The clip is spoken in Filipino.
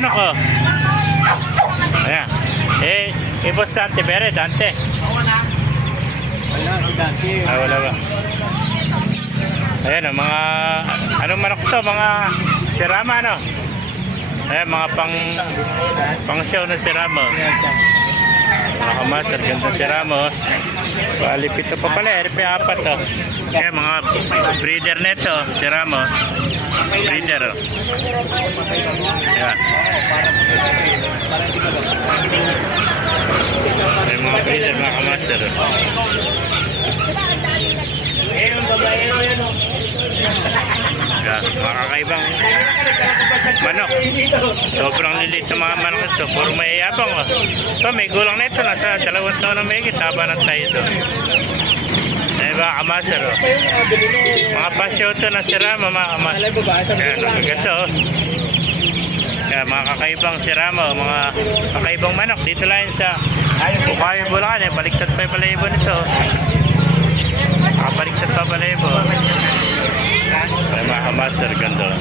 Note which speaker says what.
Speaker 1: manok oh. Ayan. Eh, eh boss Dante, bere, Dante. Ah, wala ba? Ayan, oh, mga, anong manok to? Mga sirama, no? Ayan, mga pang, pang show na sirama. Mga kamaster, ganda sirama. oh. Bali, pito pa pala, RP apat to. Ayan, mga breeder nito, sirama. Breeder. Ayan. Ayan, mga breeder, mga kamaster. oh.
Speaker 2: Ayun, babae mo yan. oh.
Speaker 1: Yeah, mga kakaibang manok. Sobrang lilit ng mga manok ito. Puro may yabang. Oh. Ito, may gulang na ito. Nasa dalawang taon na may Taba ng tayo ito. Mga kamaser. Oh. Mga pasyo ito na sirama, mga kamaser.
Speaker 2: Alay, babae. Sabi
Speaker 1: Ayan,
Speaker 2: ko lang.
Speaker 1: ang ganda oh. Kaya mga kakaibang sirama, oh, mga kakaibang manok. Dito lang sa Bukayo Bulacan. Eh. Baliktad pa yung balayibo nito. Nakabaliktad pa balayibo. Ay, mga kamaser, ganda. oh.